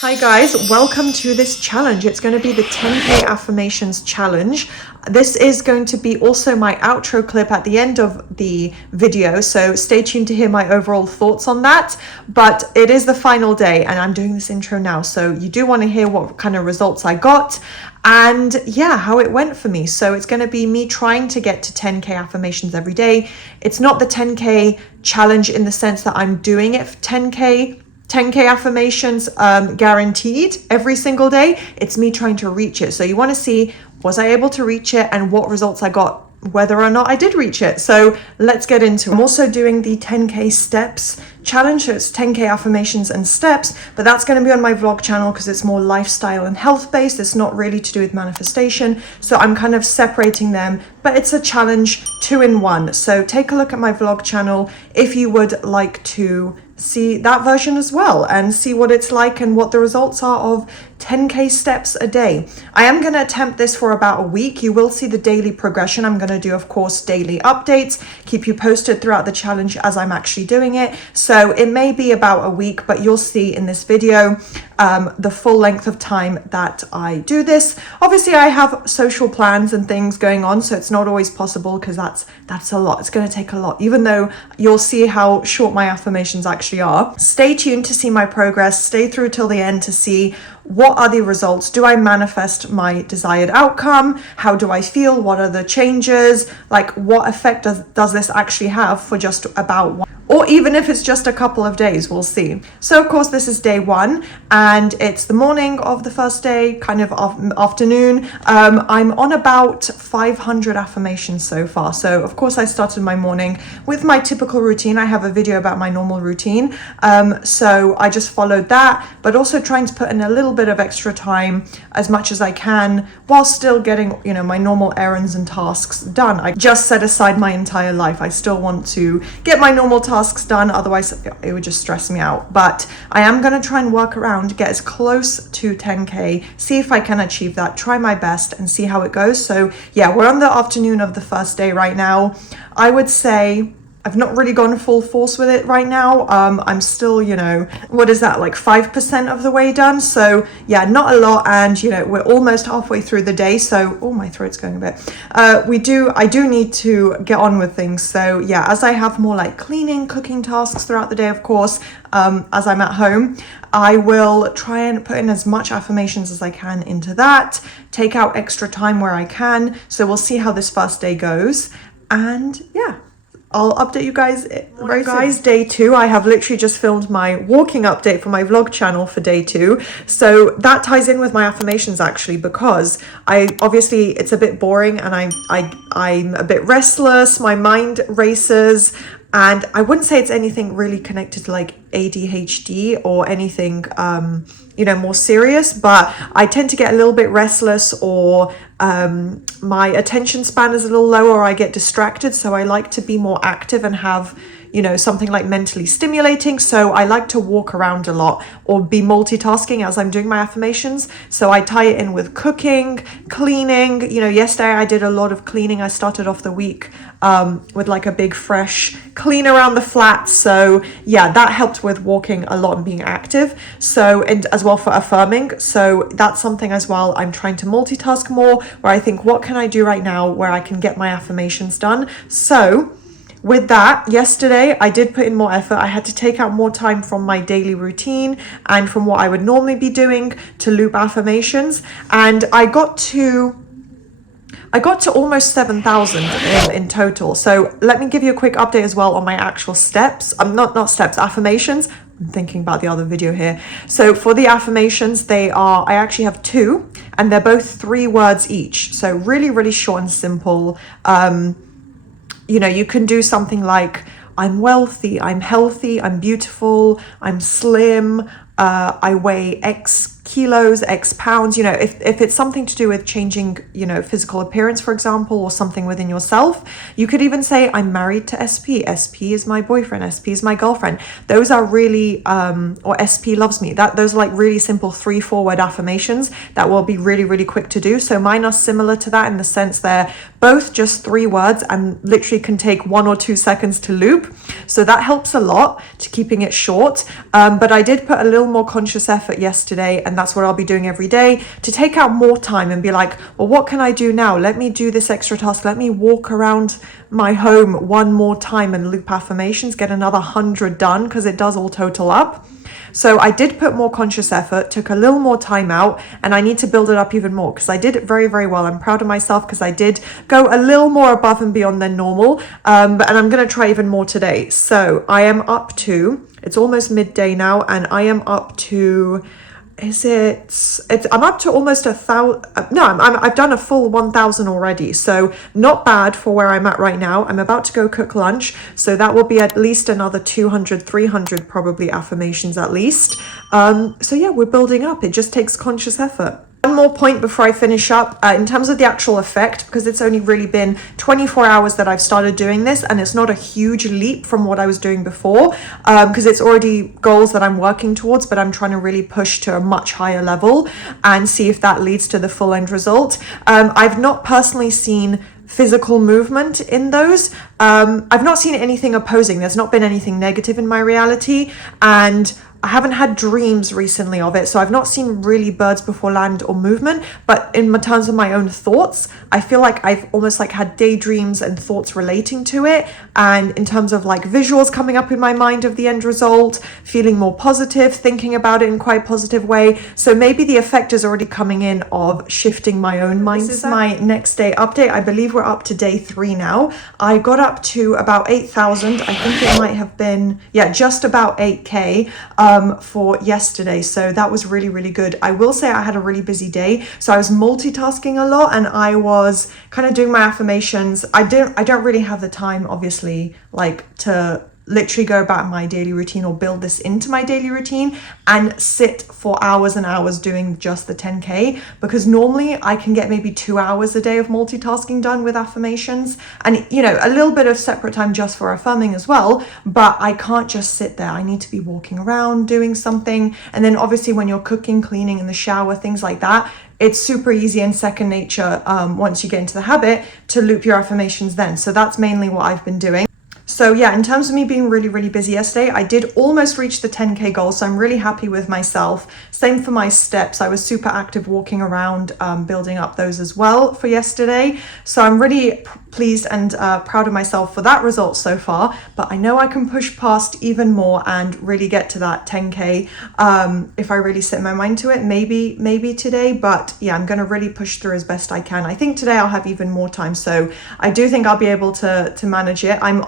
Hi guys, welcome to this challenge. It's going to be the 10k affirmations challenge. This is going to be also my outro clip at the end of the video, so stay tuned to hear my overall thoughts on that. But it is the final day and I'm doing this intro now, so you do want to hear what kind of results I got and yeah, how it went for me. So it's going to be me trying to get to 10k affirmations every day. It's not the 10k challenge in the sense that I'm doing it for 10k affirmations guaranteed every single day. It's me trying to reach it. So you want to see, was I able to reach it and what results I got, whether or not I did reach it. So let's get into it. I'm also doing the 10k steps challenge. So it's 10k affirmations and steps, but that's going to be on my vlog channel because it's more lifestyle and health based. It's not really to do with manifestation. So I'm kind of separating them, but it's a challenge 2-in-1. So take a look at my vlog channel if you would like to see that version as well and see what it's like and what the results are of 10k steps a day. I am going to attempt this for about a week. You will see the daily progression. I'm going to do, of course, daily updates, keep you posted throughout the challenge as I'm actually doing it. So it may be about a week, but you'll see in this video the full length of time that I do this. Obviously, I have social plans and things going on, so it's not always possible because that's a lot. It's going to take a lot, even though you'll see how short my affirmations actually are. Stay tuned to see my progress. Stay through till the end to see what are the results. Do I manifest my desired outcome? How do I feel? What are the changes? Like, what effect does this actually have for just about one, or even if it's just a couple of days, we'll see. So of course, this is day one and it's the morning of the first day, kind of afternoon. I'm on about 500 affirmations so far. So of course I started my morning with my typical routine. I have a video about my normal routine. So I just followed that, but also trying to put in a little bit of extra time as much as I can while still getting, my normal errands and tasks done. I just set aside my entire life. I still want to get my normal tasks done, otherwise it would just stress me out. But I am going to try and work around, get as close to 10k, see if I can achieve that, try my best and see how it goes. So yeah, we're on the afternoon of the first day right now. I would say I've not really gone full force with it right now. I'm still, what is that, like 5% of the way done? So yeah, not a lot. And, we're almost halfway through the day. So, oh, my throat's going a bit. I do need to get on with things. So yeah, as I have more like cleaning, cooking tasks throughout the day, of course, as I'm at home, I will try and put in as much affirmations as I can into that, take out extra time where I can. So we'll see how this first day goes. And yeah, I'll update you guys very soon. Day two, I have literally just filmed my walking update for my vlog channel for day two. So that ties in with my affirmations actually, because obviously it's a bit boring and I'm a bit restless, my mind races, and I wouldn't say it's anything really connected to like ADHD or anything, more serious, but I tend to get a little bit restless, or my attention span is a little lower, or I get distracted. So I like to be more active and have, something like mentally stimulating. So I like to walk around a lot or be multitasking as I'm doing my affirmations. So I tie it in with cooking, cleaning. Yesterday I did a lot of cleaning. I started off the week with like a big fresh clean around the flat. So yeah, that helped with walking a lot and being active. So, and as well for affirming. So that's something as well. I'm trying to multitask more, where I think, what can I do right now where I can get my affirmations done? So with that, yesterday I did put in more effort. I had to take out more time from my daily routine and from what I would normally be doing to loop affirmations. And I got to almost 7,000 in total. So let me give you a quick update as well on my actual steps. Not steps, affirmations. I'm thinking about the other video here. So for the affirmations, I actually have 2 and they're both 3 words each. So really, really short and simple. You can do something like, I'm wealthy, I'm healthy, I'm beautiful, I'm slim, I weigh X kilos, X pounds, you know, if it's something to do with changing, you know, physical appearance, for example, or something within yourself. You could even say, I'm married to SP. SP is my boyfriend. SP is my girlfriend. Those are really, or SP loves me. Those are like really simple 3-4 word affirmations that will be really, really quick to do. So mine are similar to that in the sense they're both just 3 words and literally can take 1 or 2 seconds to loop. So that helps a lot to keeping it short. But I did put a little more conscious effort yesterday, and that's what I'll be doing every day, to take out more time and be like, well, what can I do now? Let me do this extra task. Let me walk around my home one more time and loop affirmations, get another 100 done, because it does all total up. So I did put more conscious effort, took a little more time out, and I need to build it up even more because I did it very, very well. I'm proud of myself because I did go a little more above and beyond than normal. And I'm going to try even more today. So I am up to, it's almost midday now, and I am up to, I'm up to almost 1,000. No, I've done a full 1,000 already. So not bad for where I'm at right now. I'm about to go cook lunch. So that will be at least another 200, 300 probably affirmations at least. So yeah, we're building up. It just takes conscious effort. One more point before I finish up, in terms of the actual effect, because it's only really been 24 hours that I've started doing this, and it's not a huge leap from what I was doing before, because it's already goals that I'm working towards, but I'm trying to really push to a much higher level and see if that leads to the full end result. I've not personally seen physical movement in those. I've not seen anything opposing. There's not been anything negative in my reality, and I haven't had dreams recently of it, so I've not seen really birds before land or movement. But in terms of my own thoughts, I feel like I've almost like had daydreams and thoughts relating to it, and in terms of like visuals coming up in my mind of the end result, feeling more positive, thinking about it in quite a positive way. So maybe the effect is already coming in of shifting my own mindset. This is my next day update. I believe we're up to day 3 now. I got up to about 8,000. I think it might have been, yeah, just about 8K for yesterday. So that was really, really good. I will say I had a really busy day. So I was multitasking a lot, and I was kind of doing my affirmations. I don't really have the time, obviously, like to literally go about my daily routine or build this into my daily routine and sit for hours and hours doing just the 10K, because normally I can get maybe 2 hours a day of multitasking done with affirmations, and you know, a little bit of separate time just for affirming as well. But I can't just sit there. I need to be walking around doing something. And then obviously when you're cooking, cleaning, in the shower, things like that, it's super easy and second nature once you get into the habit to loop your affirmations then. So that's mainly what I've been doing. So yeah, in terms of me being really, really busy yesterday, I did almost reach the 10K goal. So I'm really happy with myself. Same for my steps. I was super active walking around, building up those as well for yesterday. So I'm really pleased and proud of myself for that result so far. But I know I can push past even more and really get to that 10K if I really set my mind to it. Maybe today, but yeah, I'm going to really push through as best I can. I think today I'll have even more time. So I do think I'll be able to manage it. I'm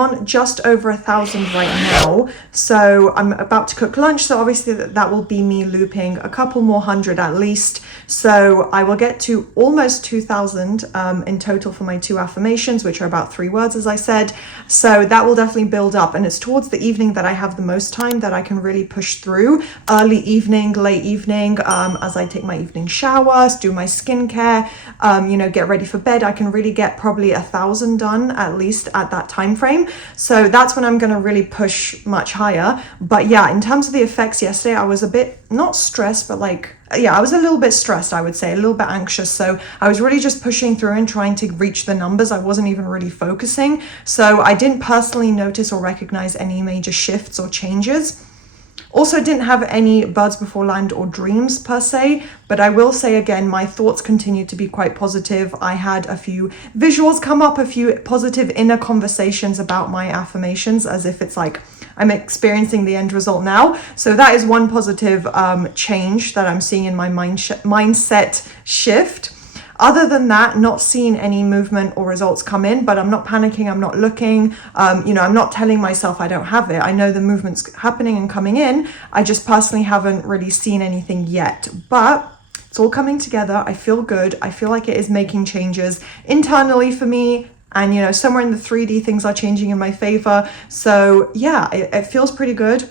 on just over 1,000 right now, so I'm about to cook lunch, so obviously that will be me looping a couple more 100 at least, so I will get to almost 2,000 in total for my 2 affirmations, which are about 3 words, as I said. So that will definitely build up, and it's towards the evening that I have the most time that I can really push through. Early evening, late evening, as I take my evening showers, do my skincare, get ready for bed, I can really get probably 1,000 done at least at that time frame. So that's when I'm going to really push much higher. But yeah, in terms of the effects yesterday, I was a bit not stressed, but I was a little bit stressed, I would say, a little bit anxious. So I was really just pushing through and trying to reach the numbers. I wasn't even really focusing. So I didn't personally notice or recognize any major shifts or changes. Also didn't have any birds before land or dreams per se, but I will say again, my thoughts continued to be quite positive. I had a few visuals come up, a few positive inner conversations about my affirmations, as if it's like I'm experiencing the end result now. So that is one positive change that I'm seeing in my mindset shift. Other than that, not seeing any movement or results come in, but I'm not panicking, I'm not looking, I'm not telling myself I don't have it. I know the movement's happening and coming in. I just personally haven't really seen anything yet, but it's all coming together. I feel good. I feel like it is making changes internally for me. And, somewhere in the 3D things are changing in my favor. So yeah, it feels pretty good.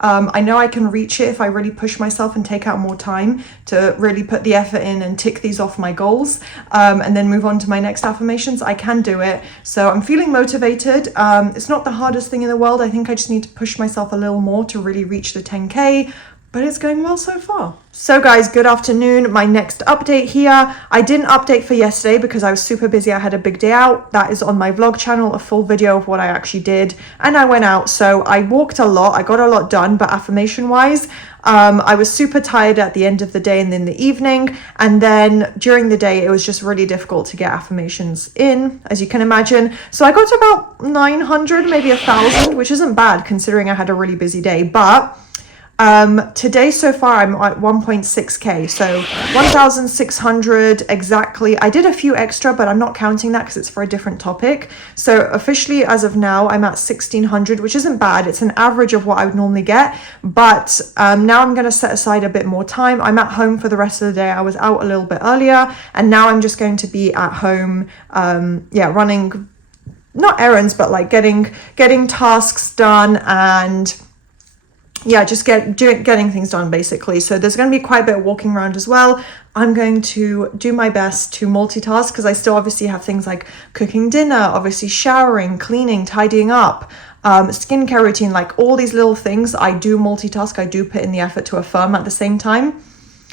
I know I can reach it if I really push myself and take out more time to really put the effort in and tick these off my goals, and then move on to my next affirmations. I can do it. So I'm feeling motivated. It's not the hardest thing in the world. I think I just need to push myself a little more to really reach the 10K. But it's going well so far. So guys, good afternoon. My next update here. I didn't update for yesterday because I was super busy. I had a big day out. That is on my vlog channel, a full video of what I actually did. And I went out, so I walked a lot. I got a lot done, but affirmation wise, I was super tired at the end of the day and in the evening. And then during the day, it was just really difficult to get affirmations in, as you can imagine. So I got to about 900, maybe 1,000, which isn't bad considering I had a really busy day. But today so far I'm at 1.6k, so 1,600 exactly. I did a few extra, but I'm not counting that because it's for a different topic. So officially as of now I'm at 1,600, which isn't bad. It's an average of what I would normally get, but now I'm going to set aside a bit more time. I'm at home for the rest of the day. I was out a little bit earlier, and now I'm just going to be at home, running not errands, but like getting tasks done, and just getting things done basically. So there's going to be quite a bit of walking around as well. I'm going to do my best to multitask because I still obviously have things like cooking dinner, obviously showering, cleaning, tidying up, skincare routine, like all these little things. I do multitask. I do put in the effort to affirm at the same time.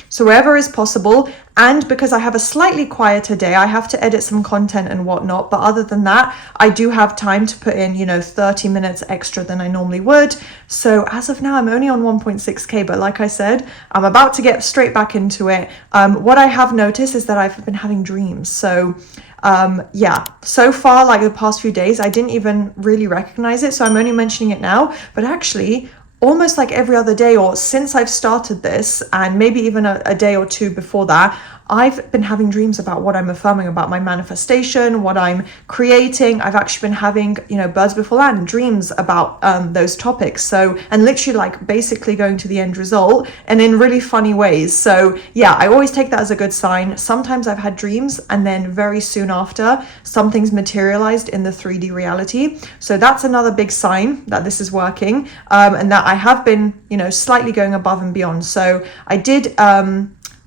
So wherever is possible, and because I have a slightly quieter day, I have to edit some content and whatnot, but other than that, I do have time to put in, 30 minutes extra than I normally would. So as of now, I'm only on 1.6k, but like I said, I'm about to get straight back into it. What I have noticed is that I've been having dreams. So so far, like the past few days, I didn't even really recognize it. So I'm only mentioning it now, but actually, almost like every other day, or since I've started this, and maybe even a day or two before that, I've been having dreams about what I'm affirming, about my manifestation, what I'm creating. I've actually been having, birds before land, dreams about those topics. So, and literally like basically going to the end result, and in really funny ways. So yeah, I always take that as a good sign. Sometimes I've had dreams and then very soon after, something's materialized in the 3D reality. So that's another big sign that this is working, and that I have been, slightly going above and beyond. So I did,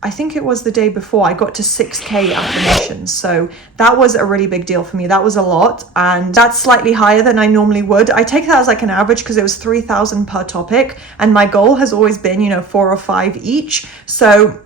I think it was the day before, I got to 6k affirmations. So that was a really big deal for me. That was a lot, and that's slightly higher than I normally would. I take that as like an average because it was 3,000 per topic, and my goal has always been, 4 or 5 each. So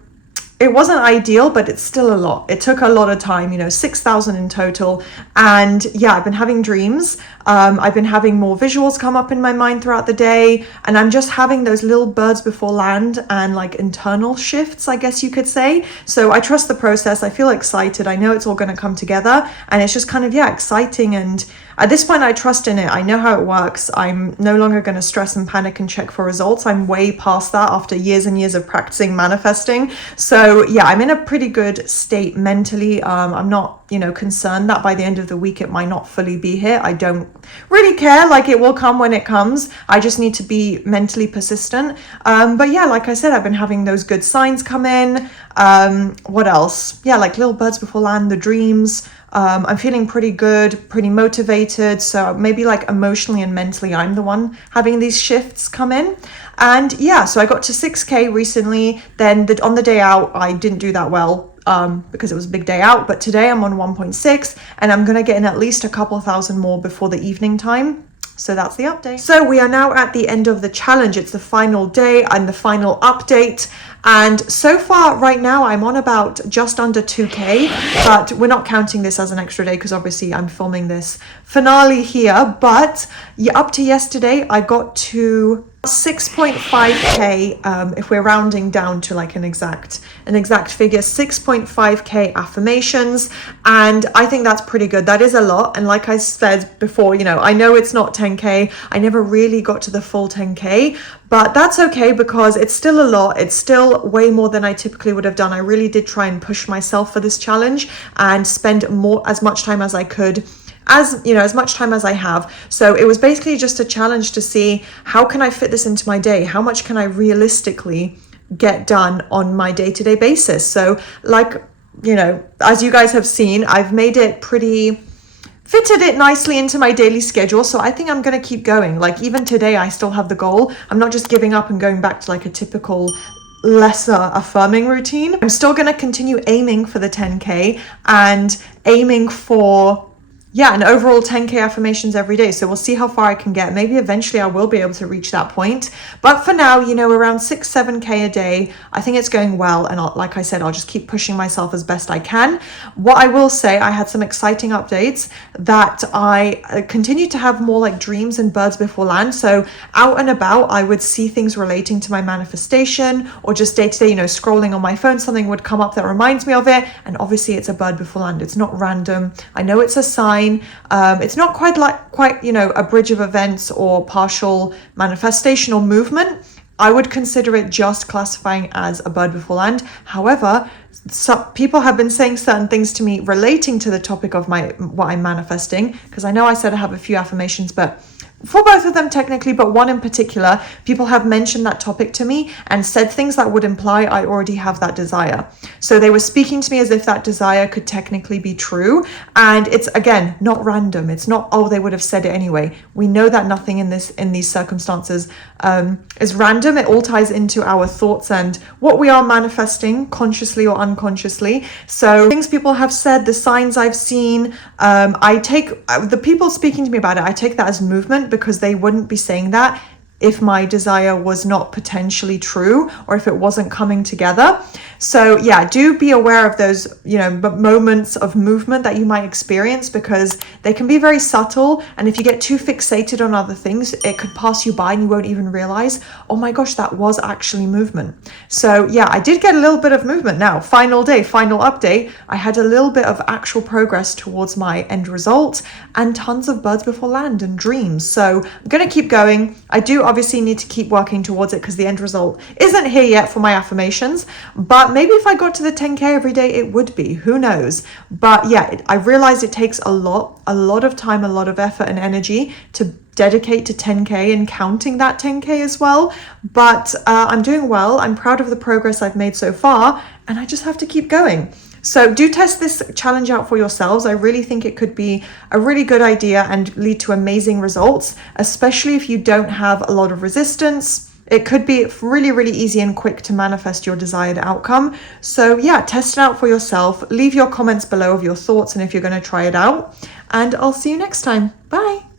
it wasn't ideal, but it's still a lot. It took a lot of time, 6,000 in total. And yeah, I've been having dreams. I've been having more visuals come up in my mind throughout the day. And I'm just having those little birds before land and like internal shifts, I guess you could say. So I trust the process. I feel excited. I know it's all going to come together. And it's just kind of, exciting. And at this point, I trust in it. I know how it works. I'm no longer going to stress and panic and check for results. I'm way past that after years and years of practicing manifesting. So yeah, I'm in a pretty good state mentally. I'm not, concerned that by the end of the week, it might not fully be here. I don't really care. Like, it will come when it comes. I just need to be mentally persistent. But yeah, like I said, I've been having those good signs come in. What else? Yeah, like little birds before land, the dreams. I'm feeling pretty good, pretty motivated. So maybe like emotionally and mentally, I'm the one having these shifts come in. And yeah, so I got to 6k recently. Then on the day out, I didn't do that well because it was a big day out. But today I'm on 1.6, and I'm going to get in at least a couple thousand more before the evening time. So that's the update. So we are now at the end of the challenge. It's the final day and the final update. And so far right now, I'm on about just under 2k, but we're not counting this as an extra day because obviously I'm filming this finale here. But up to yesterday, I got to 6.5k, if we're rounding down to like an exact figure, 6.5k affirmations, and I think that's pretty good. That is a lot, and like I said before, I know it's not 10k. I never really got to the full 10k, but that's okay because it's still a lot. It's still way more than I typically would have done. I really did try and push myself for this challenge and spend as much time as I could, as much time as I have. So it was basically just a challenge to see how can I fit this into my day? How much can I realistically get done on my day-to-day basis? So like, as you guys have seen, I've made it pretty fitted it nicely into my daily schedule. So I think I'm going to keep going. Like even today, I still have the goal. I'm not just giving up and going back to like a typical lesser affirming routine. I'm still going to continue aiming for the 10K and aiming for an overall 10K affirmations every day. So we'll see how far I can get. Maybe eventually I will be able to reach that point. But for now, around 6-7K a day, I think it's going well. And like I said, I'll just keep pushing myself as best I can. What I will say, I had some exciting updates that I continue to have more like dreams and birds before land. So out and about, I would see things relating to my manifestation or just day to day, scrolling on my phone, something would come up that reminds me of it. And obviously it's a bird before land. It's not random. I know it's a sign. It's not quite a bridge of events or partial manifestation or movement. I would consider it just classifying as a bird before land. However, some people have been saying certain things to me relating to the topic of what I'm manifesting, because I know I said I have a few affirmations, but for both of them technically, but one in particular, people have mentioned that topic to me and said things that would imply I already have that desire. So they were speaking to me as if that desire could technically be true. And it's, again, not random. It's not, oh, they would have said it anyway. We know that nothing in these circumstances is random. It all ties into our thoughts and what we are manifesting consciously or unconsciously. So things people have said, the signs I've seen, I take the people speaking to me about it, I take that as movement, because they wouldn't be saying that if my desire was not potentially true or if it wasn't coming together. So yeah, do be aware of those, moments of movement that you might experience, because they can be very subtle. And if you get too fixated on other things, it could pass you by and you won't even realize, oh my gosh, that was actually movement. So yeah, I did get a little bit of movement. Now, final day, final update, I had a little bit of actual progress towards my end result and tons of birds before land and dreams. So I'm going to keep going. I do obviously need to keep working towards it because the end result isn't here yet for my affirmations, but maybe if I got to the 10K every day, it would be, who knows? But yeah, I realized it takes a lot of time, a lot of effort and energy to dedicate to 10K and counting that 10K as well. But I'm doing well. I'm proud of the progress I've made so far, and I just have to keep going. So do test this challenge out for yourselves. I really think it could be a really good idea and lead to amazing results, especially if you don't have a lot of resistance. It could be really, really easy and quick to manifest your desired outcome. So yeah, test it out for yourself. Leave your comments below of your thoughts and if you're going to try it out. And I'll see you next time. Bye.